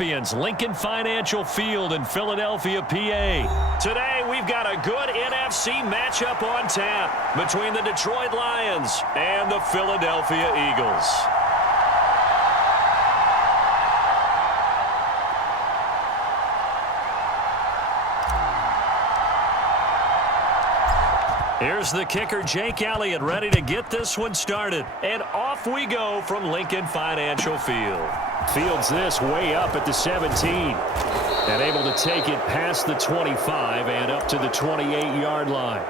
Lincoln Financial Field in Philadelphia, PA. Today, we've got a good NFC matchup on tap between the Detroit Lions and the Philadelphia Eagles. Here's the kicker, Jake Elliott, ready to get this one started. And off we go from Lincoln Financial Field. Fields this way up at the 17. And able to take it past the 25 and up to the 28-yard line.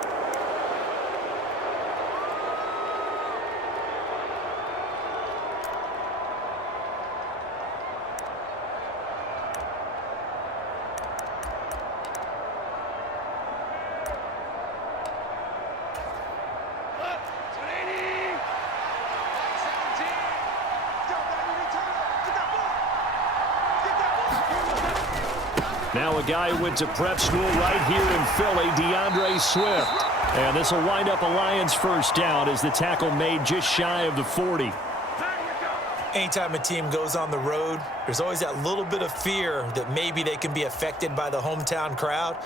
Now a guy who went to prep school right here in Philly, DeAndre Swift. And this will wind up a Lions first down as the tackle made just shy of the 40. Anytime a team goes on the road, there's always that little bit of fear that maybe they can be affected by the hometown crowd.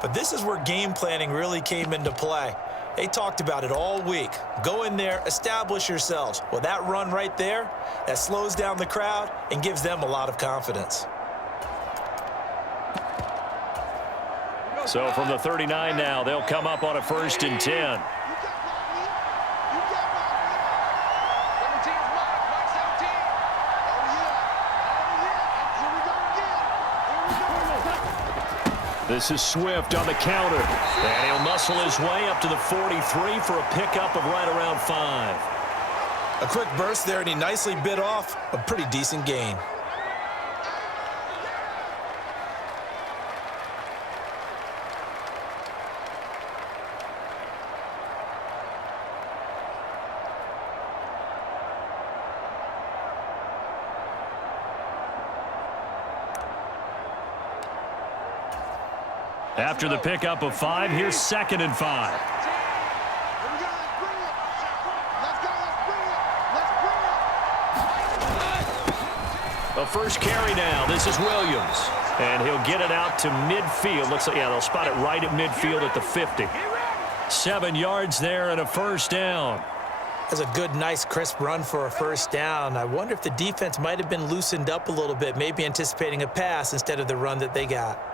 But this is where game planning really came into play. They talked about it all week. Go in there, establish yourselves. Well, that run right there, that slows down the crowd and gives them a lot of confidence. So from the 39 now, they'll come up on a 1st and 10. This is Swift on the counter. And he'll muscle his way up to the 43 for a pickup of right around 5. A quick burst there, and he nicely bit off a pretty decent gain. After the pickup of 5, here's 2nd and 5. The first carry now. This is Williams. And he'll get it out to midfield. Looks like, yeah, they'll spot it right at midfield at the 50. 7 yards there and a first down. That's a good, nice, crisp run for a first down. I wonder if the defense might have been loosened up a little bit, maybe anticipating a pass instead of the run that they got.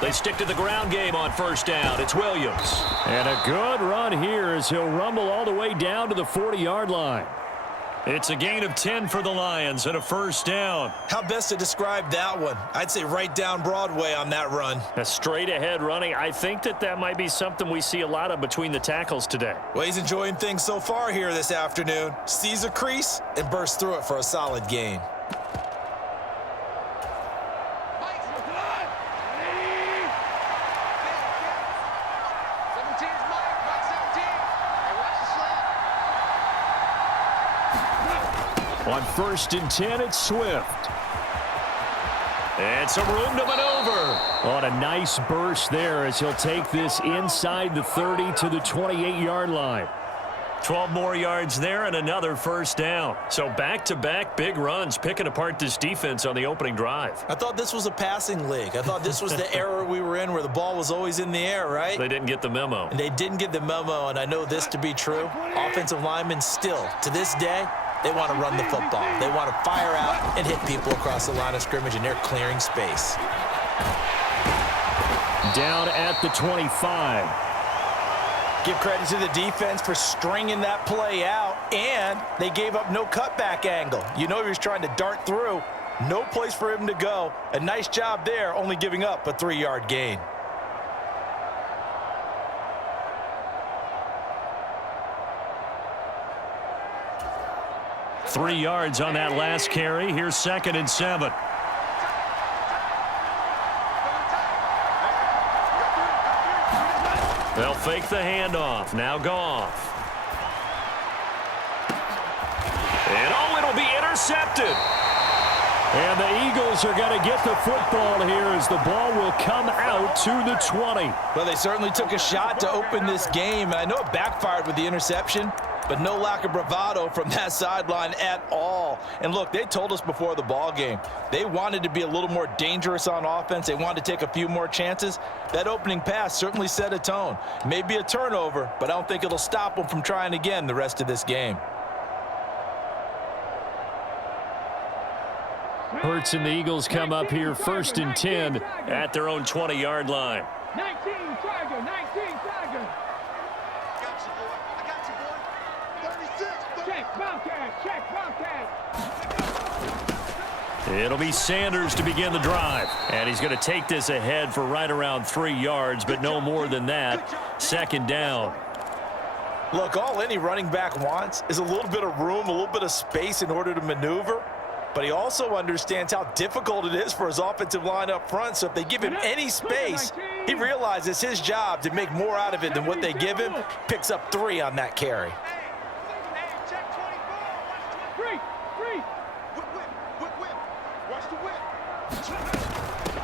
They stick to the ground game on first down. It's Williams. And a good run here as he'll rumble all the way down to the 40-yard line. It's a gain of 10 for the Lions and a first down. How best to describe that one? I'd say right down Broadway on that run. A straight-ahead running. I think that might be something we see a lot of between the tackles today. Well, he's enjoying things so far here this afternoon. Sees a crease and bursts through it for a solid gain. On 1st and 10, it's Swift. And some room to maneuver. On a nice burst there as he'll take this inside the 30 to the 28-yard line. 12 more yards there and another first down. So back-to-back big runs picking apart this defense on the opening drive. I thought this was a passing league. I thought this was the era we were in where the ball was always in the air, right? They didn't get the memo. And they didn't get the memo, and I know this to be true. Offensive linemen still, to this day, they want to run the football. They want to fire out and hit people across the line of scrimmage, and they're clearing space. Down at the 25. Give credit to the defense for stringing that play out, and they gave up no cutback angle. You know he was trying to dart through. No place for him to go. A nice job there, only giving up a 3-yard gain. Three yards on that last carry. Here's 2nd and 7. They'll fake the handoff. Now Goff. And it'll be intercepted. And the Eagles are going to get the football here as the ball will come out to the 20. Well, they certainly took a shot to open this game, and I know it backfired with the interception, but no lack of bravado from that sideline at all. And look, they told us before the ball game, they wanted to be a little more dangerous on offense. They wanted to take a few more chances. That opening pass certainly set a tone. Maybe a turnover, but I don't think it'll stop them from trying again the rest of this game. Hurts and the Eagles come up here 1st and 10 at their own 20-yard line. 19 Tiger, 19 Tiger. Check Bobcat, check Bobcat. It'll be Sanders to begin the drive. And he's going to take this ahead for right around 3 yards, but no more than that. 2nd down. Look, all any running back wants is a little bit of room, a little bit of space in order to maneuver. But he also understands how difficult it is for his offensive line up front. So if they give him any space, he realizes his job to make more out of it than what they give him. Picks up 3 on that carry.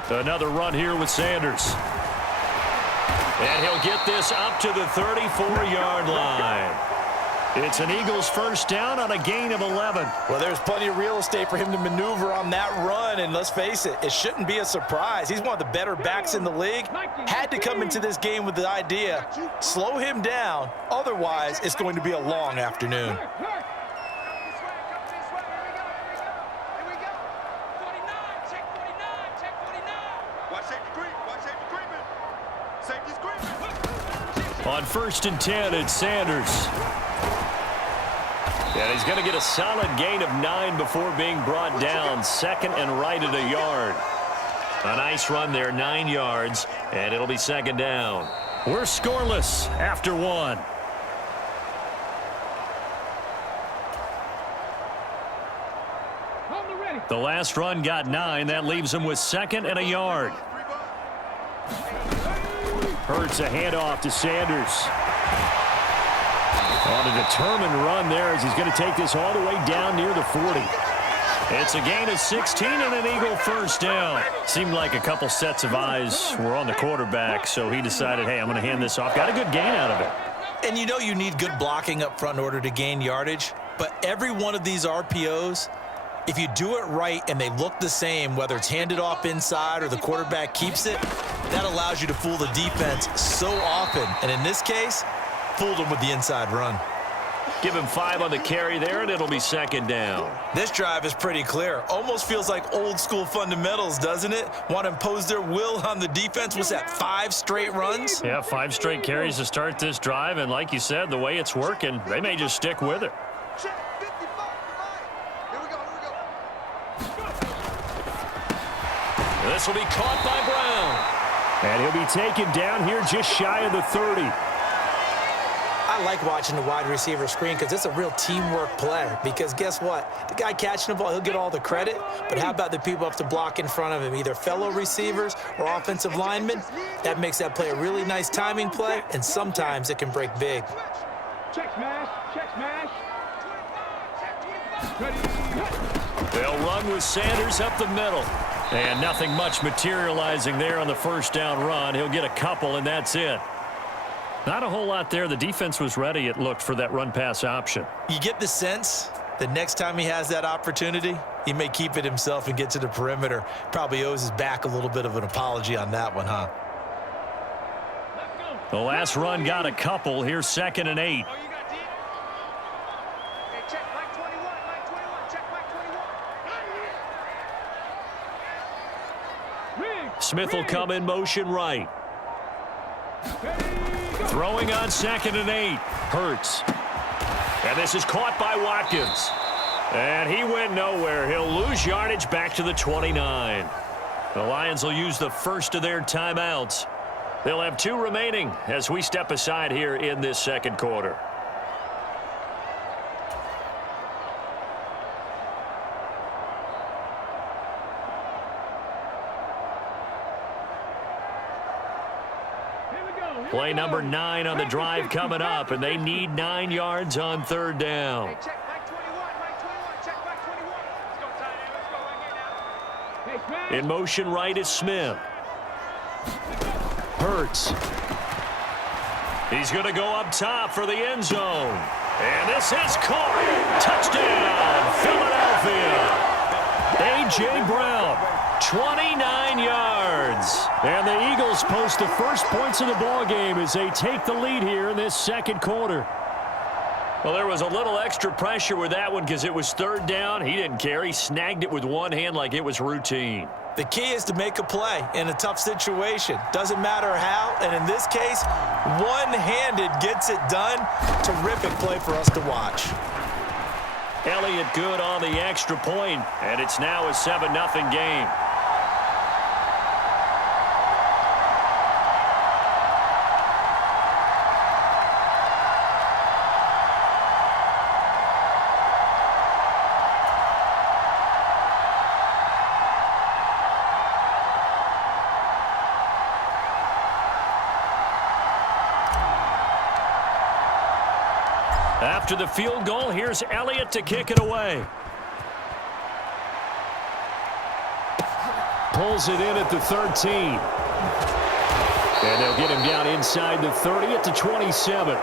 Another run here with Sanders. And he'll get this up to the 34-yard line. It's an Eagles 1st down on a gain of 11. Well, there's plenty of real estate for him to maneuver on that run, and let's face it, it shouldn't be a surprise. He's one of the better backs in the league. Had to come into this game with the idea, slow him down, otherwise it's going to be a long afternoon. On 1st and 10, it's Sanders. And he's going to get a solid gain of 9 before being brought down. 2nd and right at a yard. A nice run there, 9 yards, and it'll be 2nd down. We're scoreless after 1. The last run got 9. That leaves him with 2nd and a yard. Hurts a handoff to Sanders. On a determined run there as he's going to take this all the way down near the 40. It's a gain of 16 and an Eagle 1st down. Seemed like a couple sets of eyes were on the quarterback, so he decided, hey, I'm going to hand this off. Got a good gain out of it. And you know you need good blocking up front in order to gain yardage, but every one of these RPOs, if you do it right and they look the same, whether it's handed off inside or the quarterback keeps it, that allows you to fool the defense so often. And in this case, fooled him with the inside run. Give him 5 on the carry there, and it'll be 2nd down. This drive is pretty clear. Almost feels like old school fundamentals, doesn't it? Want to impose their will on the defense. Was that 5 straight runs? Yeah, 5 straight carries to start this drive, and like you said, the way it's working, they may just stick with it. This will be caught by Brown. And he'll be taken down here just shy of the 30. I like watching the wide receiver screen because it's a real teamwork play. Because guess what? The guy catching the ball, he'll get all the credit. But how about the people up to block in front of him, either fellow receivers or offensive linemen? That makes that play a really nice timing play, and sometimes it can break big. Check smash, check smash. They'll run with Sanders up the middle. And nothing much materializing there on the 1st down run. He'll get a couple, and that's it. Not a whole lot there. The defense was ready, it looked, for that run-pass option. You get the sense that next time he has that opportunity, he may keep it himself and get to the perimeter. Probably owes his back a little bit of an apology on that one, huh? The last run got a couple. Here's 2nd and 8. Smith will come in motion right. Throwing on 2nd and 8. Hurts. And this is caught by Watkins. And he went nowhere. He'll lose yardage back to the 29. The Lions will use the first of their timeouts. They'll have 2 remaining as we step aside here in this 2nd quarter. Play number 9 on the drive coming up, and they need 9 yards on 3rd down. smash. In motion right is Smith. Hurts. He's going to go up top for the end zone. And this is caught. Touchdown, Philadelphia. A.J. Brown, 29 yards. And the Eagles post the first points of the ballgame as they take the lead here in this second quarter. Well, there was a little extra pressure with that one because it was third down. He didn't care. He snagged it with one hand like it was routine. The key is to make a play in a tough situation. Doesn't matter how, and in this case, one-handed gets it done. Terrific play for us to watch. Elliott good on the extra point, and it's now a 7-0 game. After the field goal, here's Elliott to kick it away. Pulls it in at the 13. And they'll get him down inside the 30 at the 27.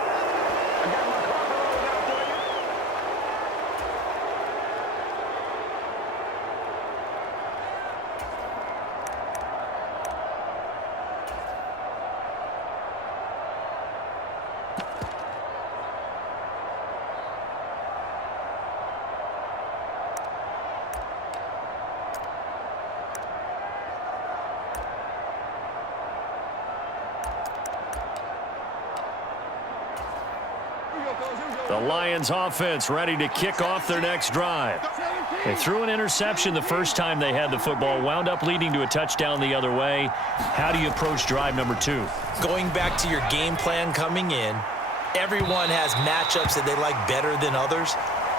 The Lions offense ready to kick off their next drive. They threw an interception the first time they had the football, wound up leading to a touchdown the other way. How do you approach drive number 2? Going back to your game plan coming in, everyone has matchups that they like better than others,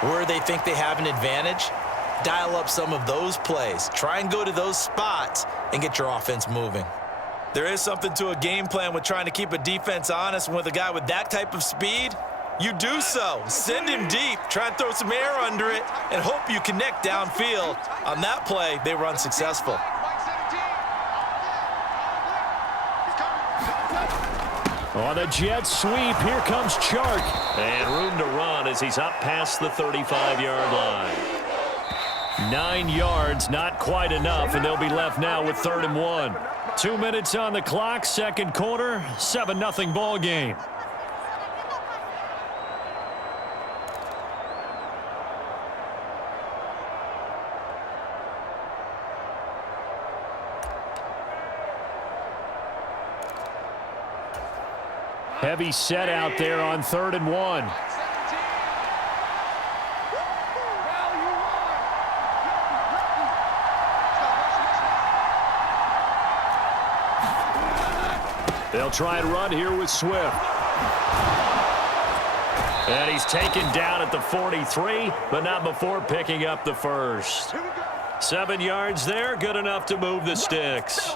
where they think they have an advantage. Dial up some of those plays. Try and go to those spots and get your offense moving. There is something to a game plan with trying to keep a defense honest, and with a guy with that type of speed, you do so. Send him deep. Try and throw some air under it and hope you connect downfield. On that play, they were unsuccessful. On the jet sweep, here comes Chark. And room to run as he's up past the 35-yard line. 9 yards, not quite enough, and they'll be left now with 3rd and 1. 2 minutes on the clock, second quarter, 7-0 ball game. Heavy set out there on 3rd and 1. They'll try and run here with Swift. And he's taken down at the 43, but not before picking up the first. 7 yards there, good enough to move the sticks.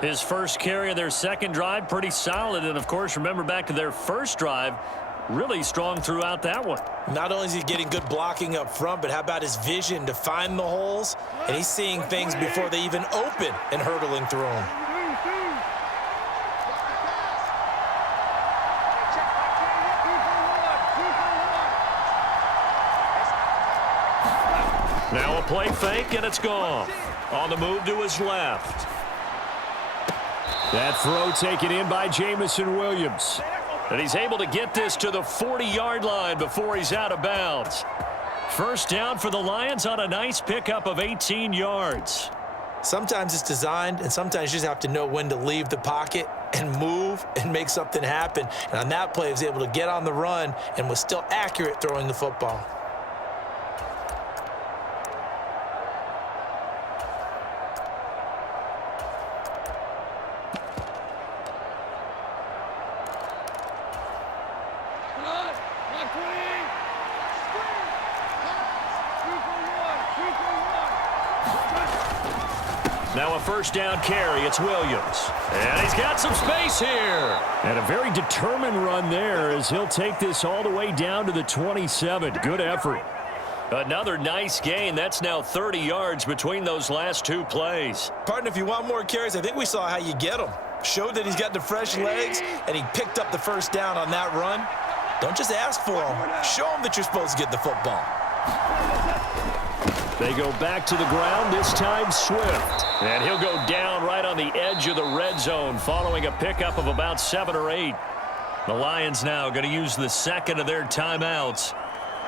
His first carry of their second drive, pretty solid. And, of course, remember back to their first drive, really strong throughout that one. Not only is he getting good blocking up front, but how about his vision to find the holes? And he's seeing things before they even open and hurdling through them. Now a play fake, and it's gone. On the move to his left. That throw taken in by Jamison Williams. And he's able to get this to the 40-yard line before he's out of bounds. First down for the Lions on a nice pickup of 18 yards. Sometimes it's designed, and sometimes you just have to know when to leave the pocket and move and make something happen. And on that play, he was able to get on the run and was still accurate throwing the football. Now a first down carry. It's Williams. And he's got some space here. And a very determined run there as he'll take this all the way down to the 27. Good effort. Another nice gain. That's now 30 yards between those last two plays. Partner, if you want more carries, I think we saw how you get them. Showed that he's got the fresh legs, and he picked up the first down on that run. Don't just ask for them. Show them that you're supposed to get the football. They go back to the ground, this time Swift. And he'll go down right on the edge of the red zone following a pickup of about 7 or 8. The Lions now going to use the second of their timeouts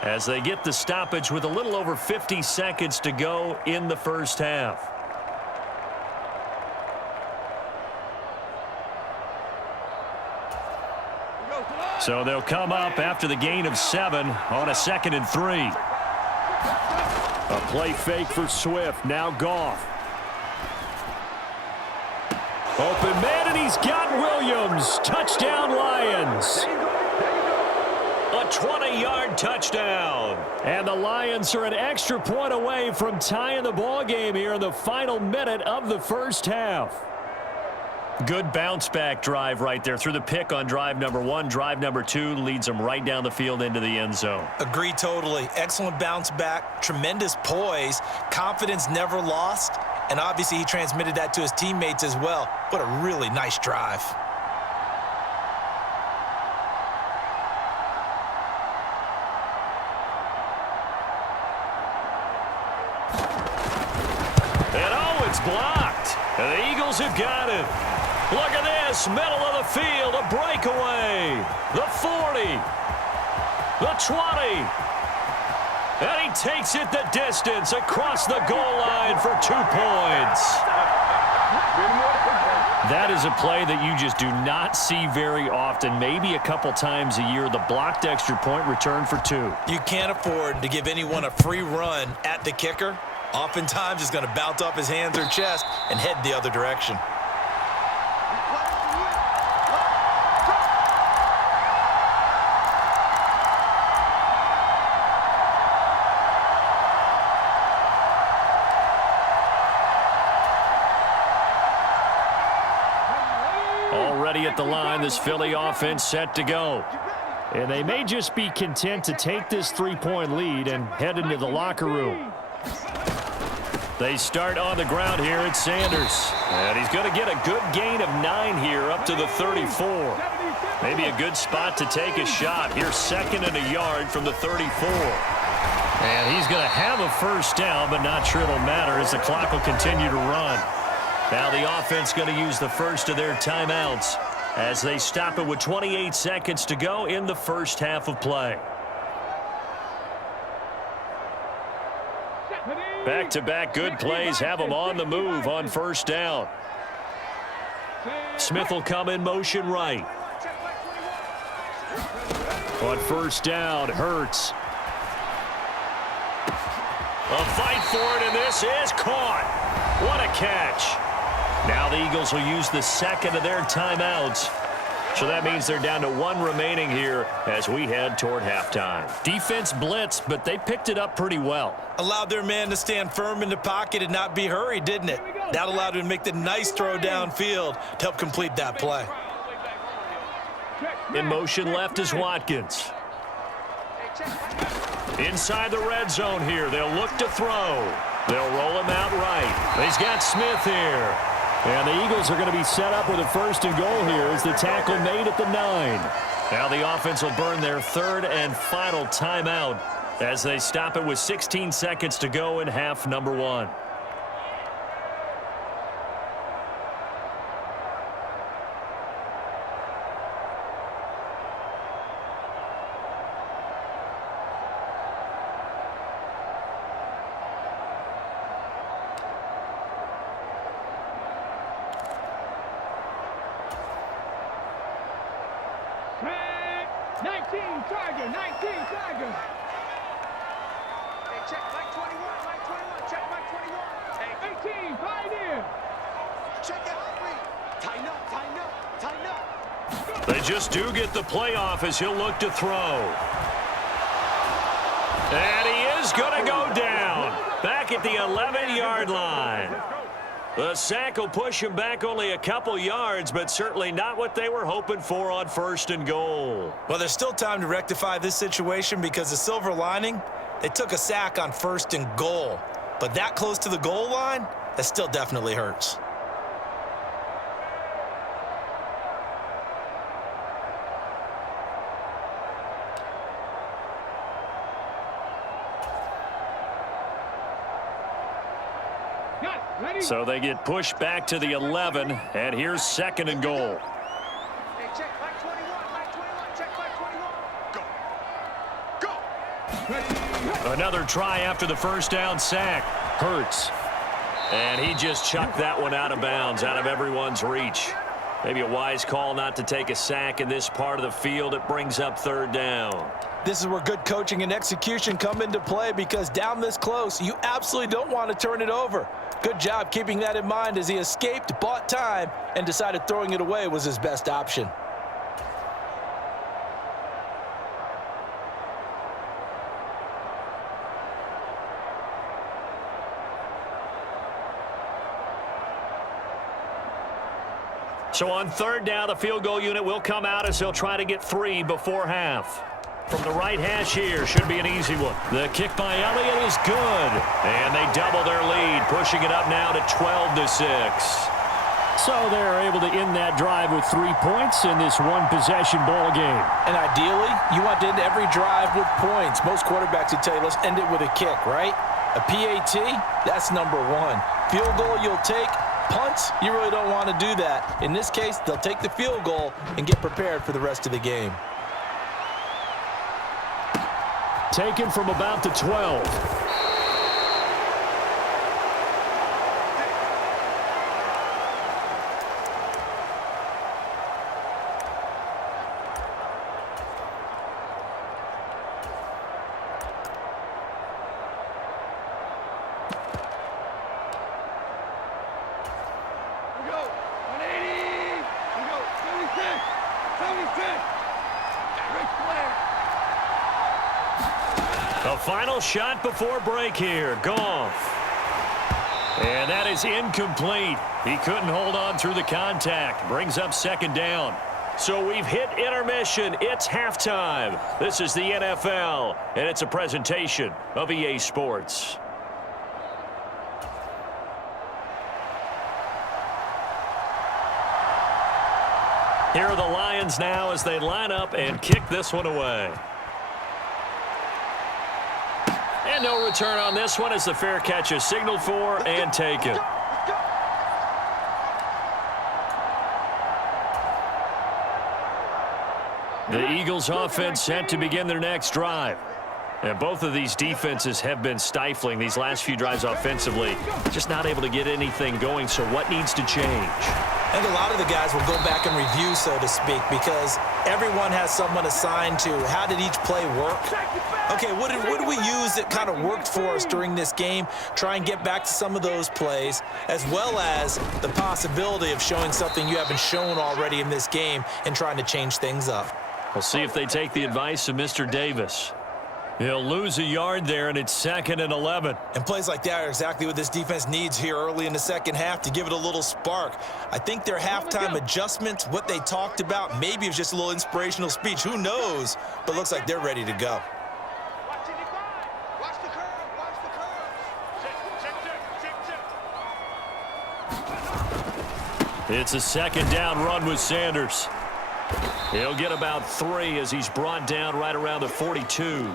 as they get the stoppage with a little over 50 seconds to go in the first half. So they'll come up after the gain of 7 on a 2nd and 3. A play fake for Swift. Now Goff. Open man, and he's got Williams. Touchdown, Lions. A 20-yard touchdown. And the Lions are an extra point away from tying the ball game here in the final minute of the first half. Good bounce-back drive right there through the pick on drive number 1. Drive number 2 leads them right down the field into the end zone. Agree totally. Excellent bounce back, tremendous poise, confidence never lost, and obviously he transmitted that to his teammates as well. What a really nice drive. And oh, it's blocked. And the Eagles have got it. Look at this, middle of the field, a breakaway. The 40, the 20, and he takes it the distance across the goal line for 2 points. That is a play that you just do not see very often, maybe a couple times a year. The blocked extra point return for 2. You can't afford to give anyone a free run at the kicker. Oftentimes, he's going to bounce off his hands or chest and head the other direction. Already at the line, this Philly offense set to go. And they may just be content to take this 3-point lead and head into the locker room. They start on the ground here at Sanders. And he's going to get a good gain of 9 here up to the 34. Maybe a good spot to take a shot. Here, 2nd and a yard from the 34. And he's going to have a first down, but not sure it'll matter as the clock will continue to run. Now the offense going to use the first of their timeouts as they stop it with 28 seconds to go in the first half of play. Back-to-back good plays have them on the move on first down. Smith will come in motion right. On first down, Hurts. A fight for it, and this is caught. What a catch. Now the Eagles will use the second of their timeouts. So that means they're down to 1 remaining here as we head toward halftime. Defense blitzed, but they picked it up pretty well. Allowed their man to stand firm in the pocket and not be hurried, didn't it? That allowed him to make the nice throw downfield to help complete that play. In motion left is Watkins. Inside the red zone here. They'll look to throw. They'll roll him out right. He's got Smith here. And the Eagles are going to be set up with a 1st and goal here as the tackle made at the 9. Now the offense will burn their 3rd and final timeout as they stop it with 16 seconds to go in half number 1. They just do get the playoff as he'll look to throw. And he is going to go down back at the 11-yard line. The sack will push him back only a couple yards, but certainly not what they were hoping for on 1st and goal. Well, there's still time to rectify this situation because the silver lining, They took a sack on 1st and goal, but that close to the goal line, that still definitely hurts. So they get pushed back to the 11, and here's 2nd and goal. Hey, check back 21, back 21, check back 21. Go. Another try after the first down sack. Hurts. And he just chucked that one out of bounds, out of everyone's reach. Maybe a wise call not to take a sack in this part of the field. It brings up 3rd down. This is where good coaching and execution come into play, because down this close, you absolutely don't want to turn it over. Good job keeping that in mind as he escaped, bought time, and decided throwing it away was his best option. So on 3rd down, the field goal unit will come out as they'll try to get 3 before half. From the right hash here, should be an easy one. The kick by Elliott is good. And they double their lead, pushing it up now to 12-6. So they're able to end that drive with 3 points in this one-possession ball game. And ideally, you want to end every drive with points. Most quarterbacks would tell you, let's end it with a kick, right? A PAT, that's number 1. Field goal you'll take. Punts, you really don't want to do that. In this case, they'll take the field goal and get prepared for the rest of the game. Taken from about the 12. The final shot before break here. Goff. And that is incomplete. He couldn't hold on through the contact. Brings up 2nd down. So we've hit intermission. It's halftime. This is the NFL, and it's a presentation of EA Sports. Here are the Lions now as they line up and kick this one away. And no return on this one as the fair catch is signaled for and taken. The Eagles offense set to begin their next drive. And both of these defenses have been stifling these last few drives offensively. Just not able to get anything going, so what needs to change? I think a lot of the guys will go back and review, so to speak, because everyone has someone assigned to how did each play work. Okay, what did we use that kind of worked for us during this game? Try and get back to some of those plays, as well as the possibility of showing something you haven't shown already in this game and trying to change things up. We'll see if they take the advice of Mr. Davis. He'll lose a yard there, and it's 2nd and 11. And plays like that are exactly what this defense needs here early in the second half to give it a little spark. I think their halftime adjustments, what they talked about, maybe it was just a little inspirational speech. Who knows? But looks like they're ready to go. It's a 2nd down run with Sanders. He'll get about 3 as he's brought down right around the 42.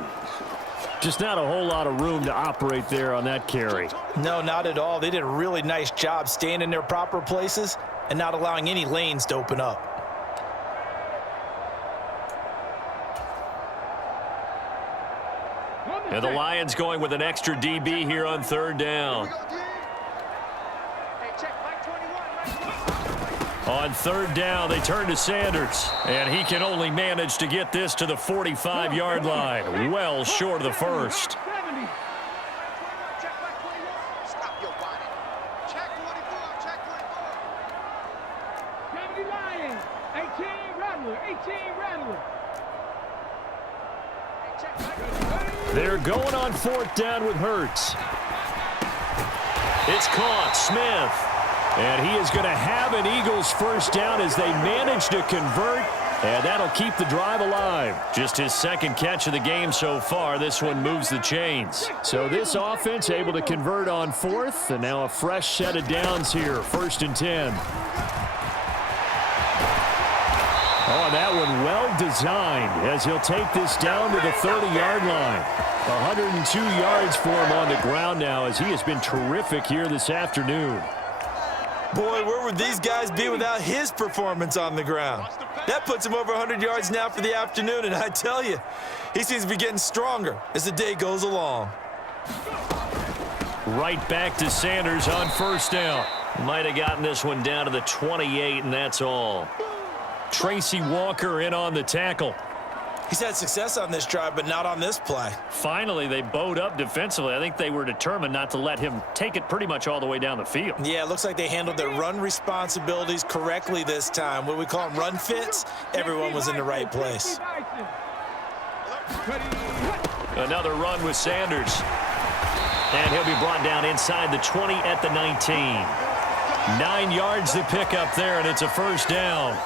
Just not a whole lot of room to operate there on that carry. No, not at all. They did a really nice job staying in their proper places and not allowing any lanes to open up. And the Lions going with an extra DB here on 3rd down. On 3rd down, they turn to Sanders, and he can only manage to get this to the 45-yard line, well short of the first. They're going on 4th down with Hurts. It's caught. Smith. And he is going to have an Eagles first down as they manage to convert And that'll keep the drive alive. Just his second catch of the game so far. This one moves the chains. So this offense able to convert on fourth, and now a fresh set of downs here. 1st and 10. Oh, that one well designed as he'll take this down to the 30-yard line. 102 yards for him on the ground now as he has been terrific here this afternoon. Boy, where would these guys be without his performance on the ground? That puts him over 100 yards now for the afternoon, and I tell you, he seems to be getting stronger as the day goes along. Right back to Sanders on 1st down. Might have gotten this one down to the 28, and that's all. Tracy Walker in on the tackle. He's had success on this drive, but not on this play. Finally, they bowed up defensively. I think they were determined not to let him take it pretty much all the way down the field. Yeah, it looks like they handled their run responsibilities correctly this time. What we call them run fits, everyone was in the right place. Another run with Sanders. And he'll be brought down inside the 20 at the 19. 9 yards to pick up there, and it's a 1st down.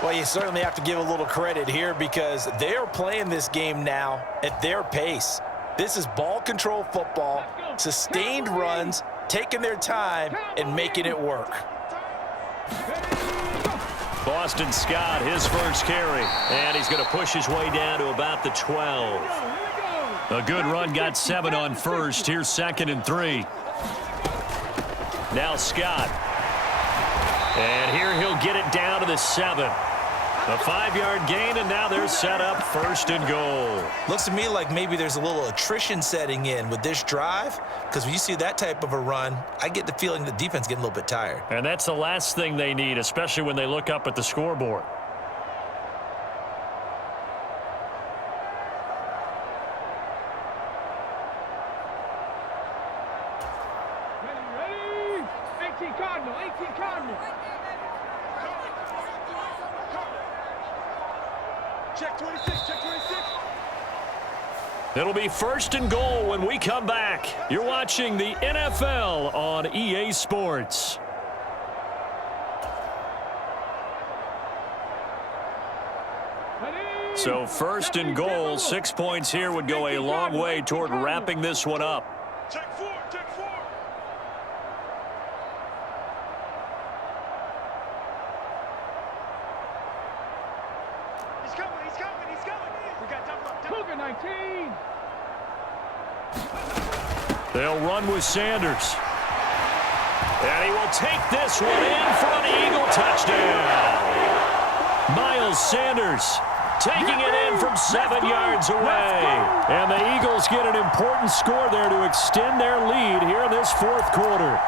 Well, you certainly have to give a little credit here because they are playing this game now at their pace. This is ball control football, sustained runs, taking their time, and making it work. Boston Scott, his first carry. And he's going to push his way down to about the 12. A good run, got 7 on 1st. Here's 2nd and 3. Now Scott. And here he'll get it down to the 7. A 5-yard gain, and now they're set up 1st and goal. Looks to me like maybe there's a little attrition setting in with this drive, because when you see that type of a run, I get the feeling the defense getting a little bit tired. And that's the last thing they need, especially when they look up at the scoreboard. Ready? 18 Cardinal, 18 Cardinal. Check 26, check 26. It'll be 1st and goal when we come back. You're watching the NFL on EA Sports. So 1st and goal, 6 points here would go a long way toward wrapping this one up. Check 4, check 4. He's coming, he's coming, he's coming. We got double up. Cougar 19. They'll run with Sanders. And he will take this one in for an Eagle touchdown. Miles Sanders taking it in from 7 yards away. And the Eagles get an important score there to extend their lead here in this 4th quarter.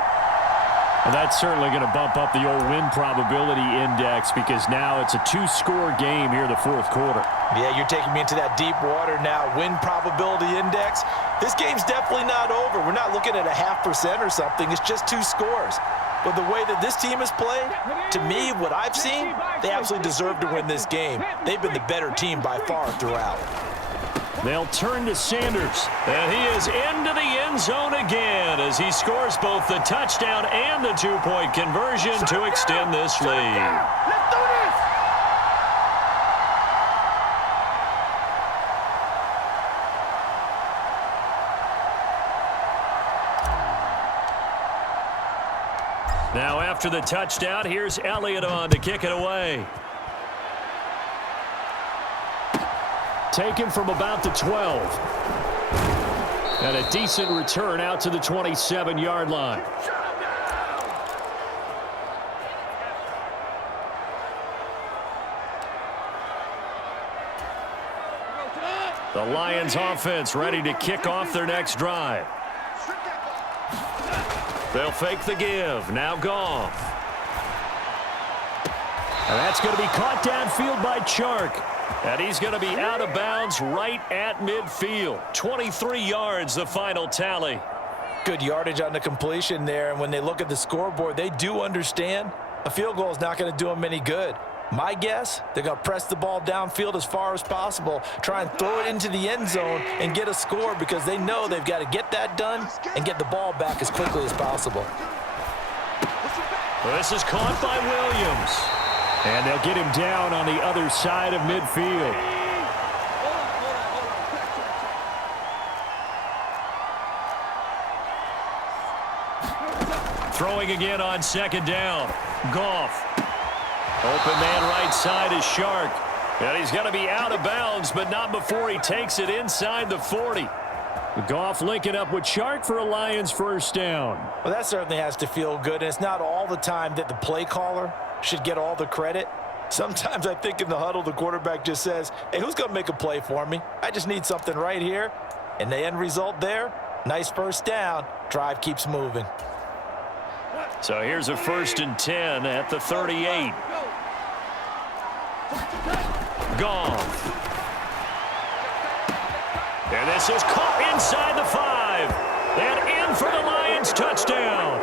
And that's certainly going to bump up the old win probability index because now it's a 2-score game here in the 4th quarter. Yeah, you're taking me into that deep water now. Win probability index. This game's definitely not over. We're not looking at a 0.5% or something. It's just 2 scores. But the way that this team has played, to me, what I've seen, they absolutely deserve to win this game. They've been the better team by far throughout. They'll turn to Sanders, and he is into the end zone again as he scores both the touchdown and the 2-point conversion to extend this lead. Let's do this. Now after the touchdown, here's Elliott on to kick it away. Taken from about the 12. And a decent return out to the 27-yard line. The Lions offense ready to kick off their next drive. They'll fake the give. Now Goff. And that's going to be caught downfield by Chark. And he's going to be out of bounds right at midfield. 23 yards, the final tally. Good yardage on the completion there. And when they look at the scoreboard, they do understand a field goal is not going to do them any good. My guess, they're going to press the ball downfield as far as possible, try and throw it into the end zone and get a score because they know they've got to get that done and get the ball back as quickly as possible. Well, this is caught by Williams. And they'll get him down on the other side of midfield. Throwing again on second down. Goff. Open man right side is Shark. And he's going to be out of bounds, but not before he takes it inside the 40. Goff linking up with Shark for a Lions first down. Well, that certainly has to feel good. And it's not all the time that the play caller should get all the credit. Sometimes I think in the huddle, the quarterback just says, hey, who's going to make a play for me? I just need something right here. And the end result there, nice first down. Drive keeps moving. So here's a 1st and 10 at the 38. Goff. And this is caught inside the 5. And in for the Lions touchdown.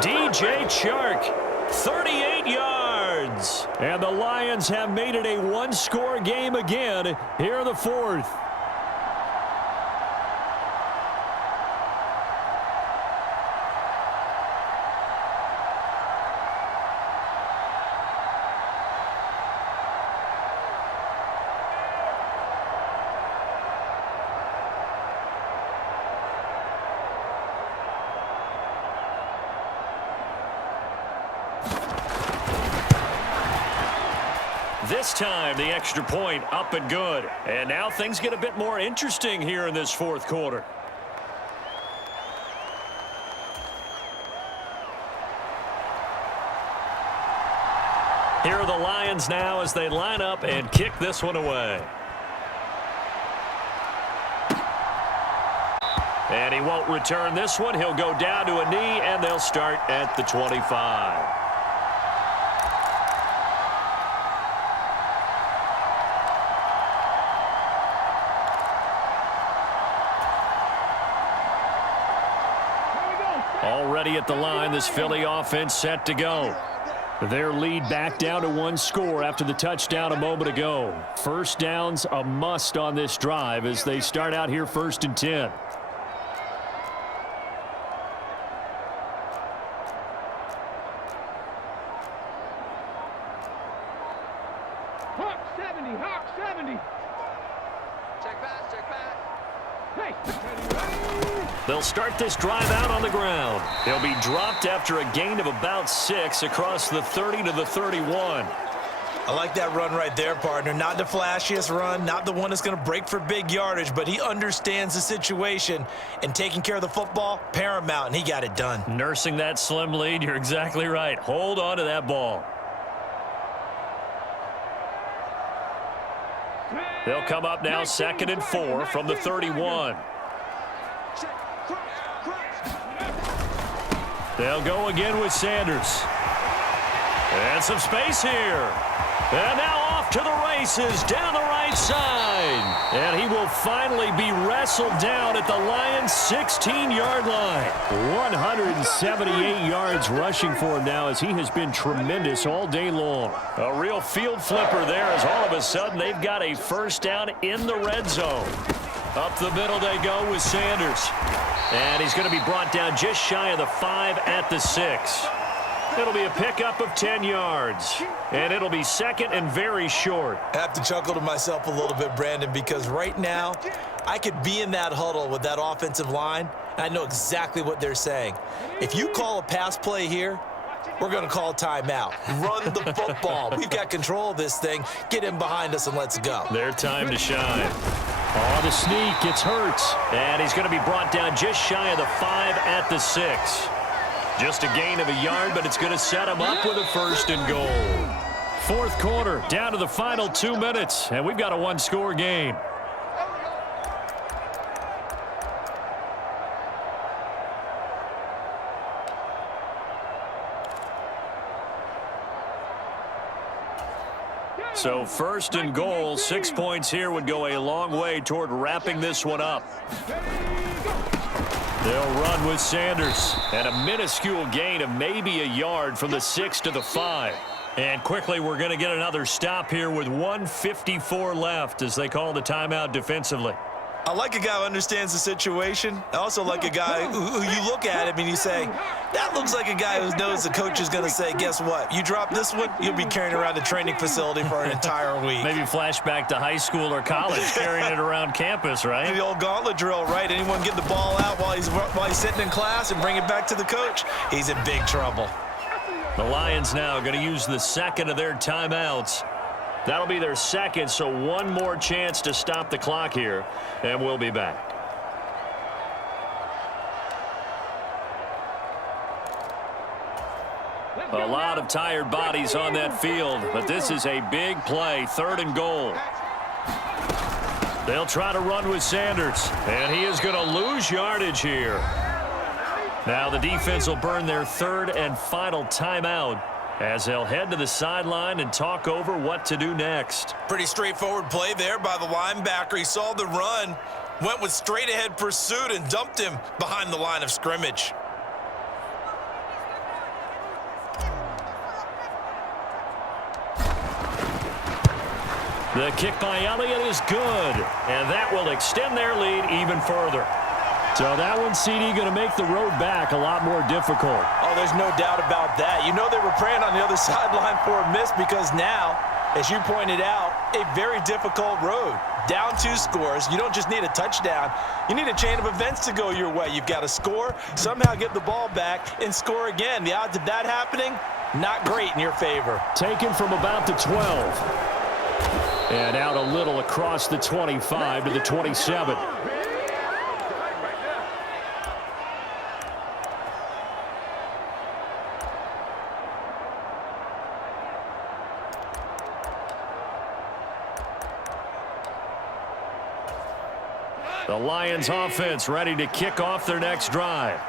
DJ Chark, 38 yards. And the Lions have made it a one-score game again here in the 4th. This time, the extra point up and good. And now things get a bit more interesting here in this 4th quarter. Here are the Lions now as they line up and kick this one away. And he won't return this one. He'll go down to a knee, and they'll start at the 25. Already at the line, this Philly offense set to go. Their lead back down to 1 score after the touchdown a moment ago. First down's a must on this drive as they start out here 1st and 10. Hawk 70, Hawk 70. Check back, check back. Hey, they'll start this drive out on the ground. They'll be dropped after a gain of about 6 across the 30 to the 31. I like that run right there, partner. Not the flashiest run, not the one that's going to break for big yardage, but he understands the situation, and taking care of the football, paramount, and he got it done. Nursing that slim lead, you're exactly right. Hold on to that ball. They'll come up now 2nd and 4 from the 31. They'll go again with Sanders. And some space here. And now off to the races down the right side. And he will finally be wrestled down at the Lions' 16-yard line. 178 yards rushing for him now as he has been tremendous all day long. A real field flipper there as all of a sudden they've got a first down in the red zone. Up the middle they go with Sanders. And he's going to be brought down just shy of the 5 at the 6. It'll be a pickup of 10 yards. And it'll be 2nd and very short. I have to chuckle to myself a little bit, Brandon, because right now I could be in that huddle with that offensive line, and I know exactly what they're saying. If you call a pass play here, we're going to call timeout. Run the football. We've got control of this thing. Get in behind us and let's go. Their time to shine. Oh, the sneak. It's Hurts. And he's going to be brought down just shy of the 5 at the 6. Just a gain of a yard, but it's going to set him up with a 1st and goal. 4th quarter, down to the final 2 minutes, and we've got a one-score game. So 1st and goal, 6 points here would go a long way toward wrapping this one up. They'll run with Sanders. And a minuscule gain of maybe a yard from the 6 to the 5. And quickly we're going to get another stop here with 1:54 left as they call the timeout defensively. I like a guy who understands the situation. I also like a guy who you look at him and you say, that looks like a guy who knows the coach is going to say, guess what? You drop this one, you'll be carrying around the training facility for an entire week. Maybe flashback to high school or college, carrying it around campus, right? The old gauntlet drill, right? Anyone get the ball out while he's sitting in class and bring it back to the coach? He's in big trouble. The Lions now going to use the second of their timeouts. That'll be their second, so one more chance to stop the clock here, and we'll be back. A lot of tired bodies on that field, but this is a big play, 3rd and goal. They'll try to run with Sanders, and he is going to lose yardage here. Now the defense will burn their 3rd and final timeout as they'll head to the sideline and talk over what to do next. Pretty straightforward play there by the linebacker. He saw the run, went with straight-ahead pursuit, and dumped him behind the line of scrimmage. The kick by Elliott is good, and that will extend their lead even further. So that one, CD, going to make the road back a lot more difficult. Oh, there's no doubt about that. You know they were praying on the other sideline for a miss because now, as you pointed out, a very difficult road. Down 2 scores. You don't just need a touchdown. You need a chain of events to go your way. You've got to score, somehow get the ball back, and score again. The odds of that happening, not great in your favor. Taken from about the 12. And out a little across the 25 to the 27. The Lions offense ready to kick off their next drive.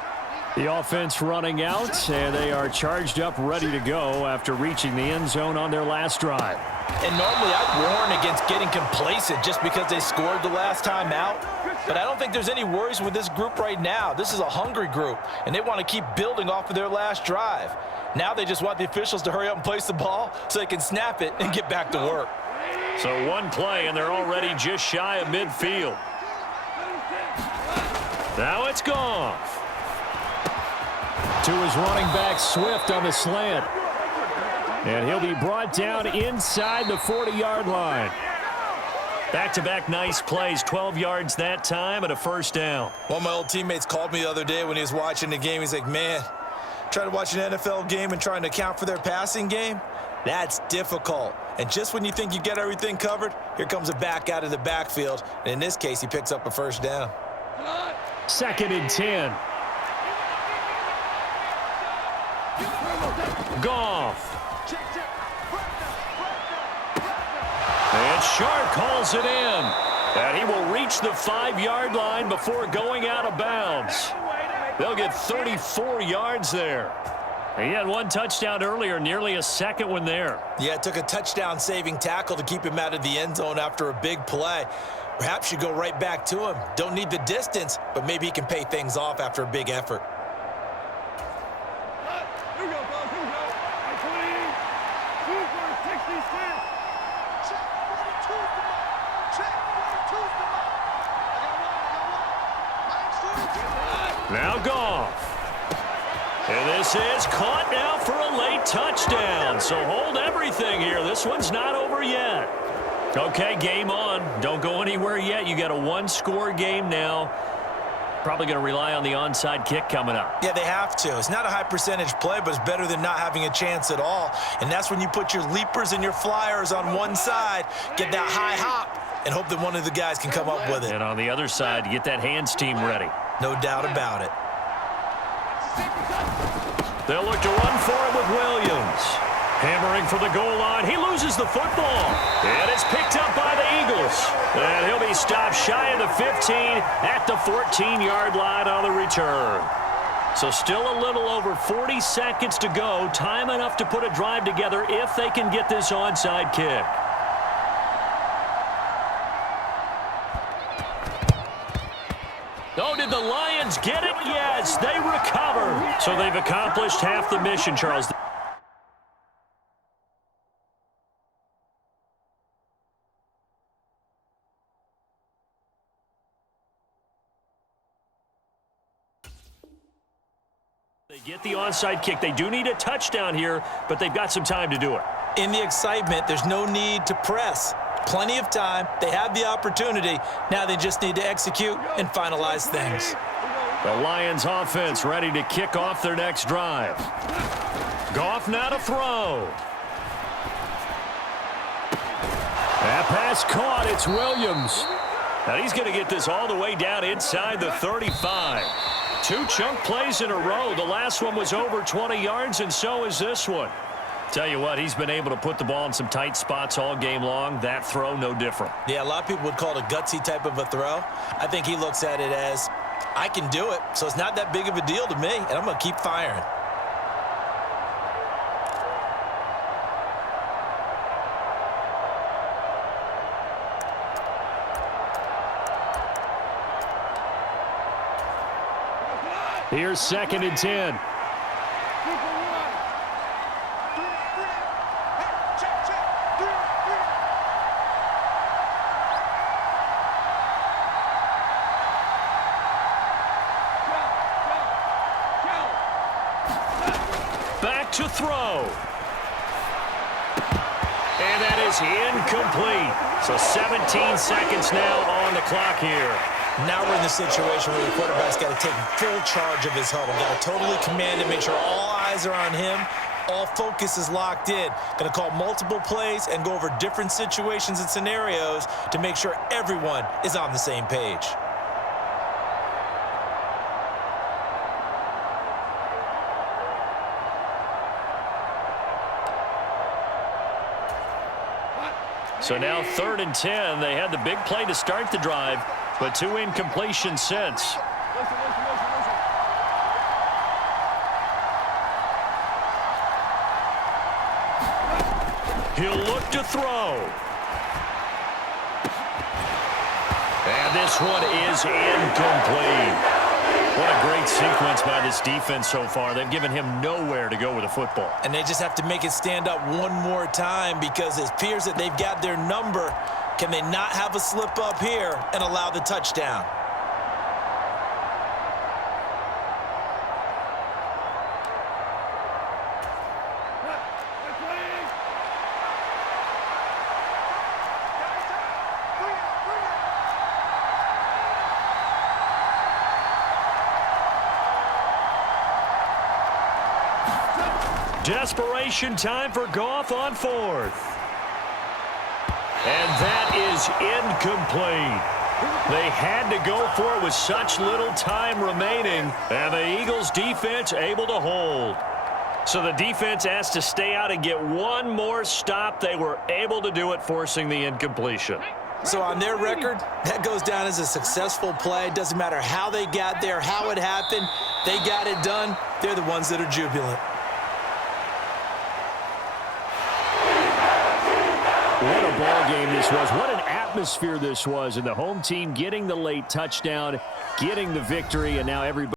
The offense running out, and they are charged up, ready to go after reaching the end zone on their last drive. And normally I'd warn against getting complacent just because they scored the last time out. But I don't think there's any worries with this group right now. This is a hungry group, and they want to keep building off of their last drive. Now they just want the officials to hurry up and place the ball so they can snap it and get back to work. So one play, and they're already just shy of midfield. Now it's Goff. To his running back, Swift, on the slant. And he'll be brought down inside the 40-yard line. Back-to-back nice plays, 12 yards that time and a first down. One of my old teammates called me the other day when he was watching the game. He's like, man, trying to watch an NFL game and trying to account for their passing game, that's difficult. And just when you think you get everything covered, here comes a back out of the backfield. And in this case, he picks up a first down. 2nd and 10. Goff. And Sharp calls it in. And he will reach the 5-yard line before going out of bounds. They'll get 34 yards there. He had one touchdown earlier, nearly a second one there. Yeah, it took a touchdown-saving tackle to keep him out of the end zone after a big play. Perhaps you go right back to him. Don't need the distance, but maybe he can pay things off after a big effort. Now Goff. And this is caught now for a late touchdown. So hold everything here. This one's not over yet. Okay, game on. Don't go anywhere yet. You got a 1-score game now. Probably going to rely on the onside kick coming up. Yeah, they have to. It's not a high percentage play, but it's better than not having a chance at all. And that's when you put your leapers and your flyers on one side, get that high hop, and hope that one of the guys can come up with it. And on the other side, get that hands team ready. No doubt about it. They'll look to run for it with Williams. Hammering for the goal line. He loses the football. And it's picked up by the Eagles. And he'll be stopped shy of the 15 at the 14-yard line on the return. So still a little over 40 seconds to go. Time enough to put a drive together if they can get this onside kick. Oh, did the Lions get it? Yes, they recover. So they've accomplished half the mission, Charles. They get the onside kick. They do need a touchdown here, but they've got some time to do it. In the excitement, there's no need to press. Plenty of time. They have the opportunity. Now they just need to execute and finalize things. The Lions offense ready to kick off their next drive. Goff now to throw. That pass caught. It's Williams. Now he's going to get this all the way down inside the 35. 2 chunk plays in a row. The last one was over 20 yards, and so is this one. Tell you what, he's been able to put the ball in some tight spots all game long. That throw, no different. Yeah, a lot of people would call it a gutsy type of a throw. I think he looks at it as, I can do it, so it's not that big of a deal to me, and I'm going to keep firing. Here's 2nd and 10. Back to throw. And that is incomplete. So 17 seconds now on the clock here. Now we're in the situation where the quarterback's got to take full charge of his huddle. Got to totally command it, make sure all eyes are on him. All focus is locked in. Going to call multiple plays and go over different situations and scenarios to make sure everyone is on the same page. So now 3rd and 10. They had the big play to start the drive, but 2 incompletions since. He'll look to throw. And this one is incomplete. What a great sequence by this defense so far. They've given him nowhere to go with the football. And they just have to make it stand up one more time because it appears that they've got their number. Can they not have a slip up here and allow the touchdown? Desperation time for Goff on 4th. And that is incomplete. They had to go for it with such little time remaining, and the Eagles defense able to hold. So the defense asked to stay out and get one more stop. They were able to do it, forcing the incompletion. So on their record, that goes down as a successful play. It doesn't matter how they got there, how it happened. They got it done. They're the ones that are jubilant. What a ball game this was. What an atmosphere this was. And the home team getting the late touchdown, getting the victory, and now everybody